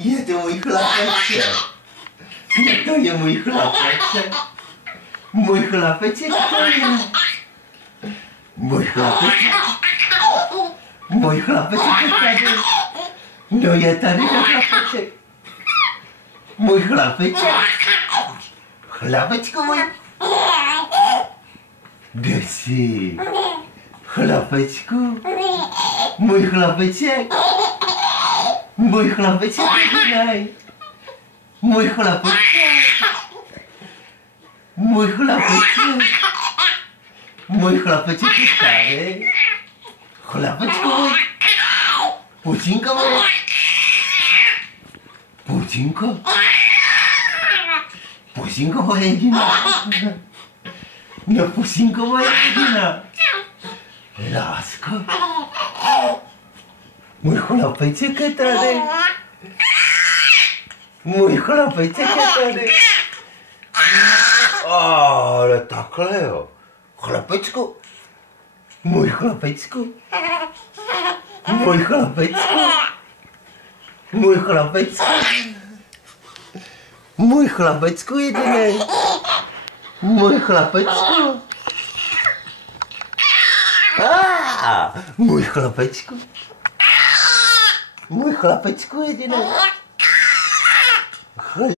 Je to můj chlapeček. To je můj chlapeček. Můj chlapeček to je. Můj chlapeček. Můj chlapeček je tady. No je tady ten chlapeček. Můj chlapeček. Chlapečku můj. Kde jsi? Chlapečku. Můj chlapeček. Můj chlapeček je tady. Můj chlapeček. Můj chlapeček. Můj chlapeček je tady. Chlapečku můj. Pučinko můj. Pučinko. Pučinko moje jediná. No pučinko moje jediná. Lásko. Můj chlapeček je tady. Můj chlapeček je tady. Ale takhle jo. Chlapečku. Můj chlapečku. Můj chlapečku. Můj chlapečku. Můj chlapečku jedinej. Můj chlapečku. Můj chlapečku. Můj chlapečku jedinej.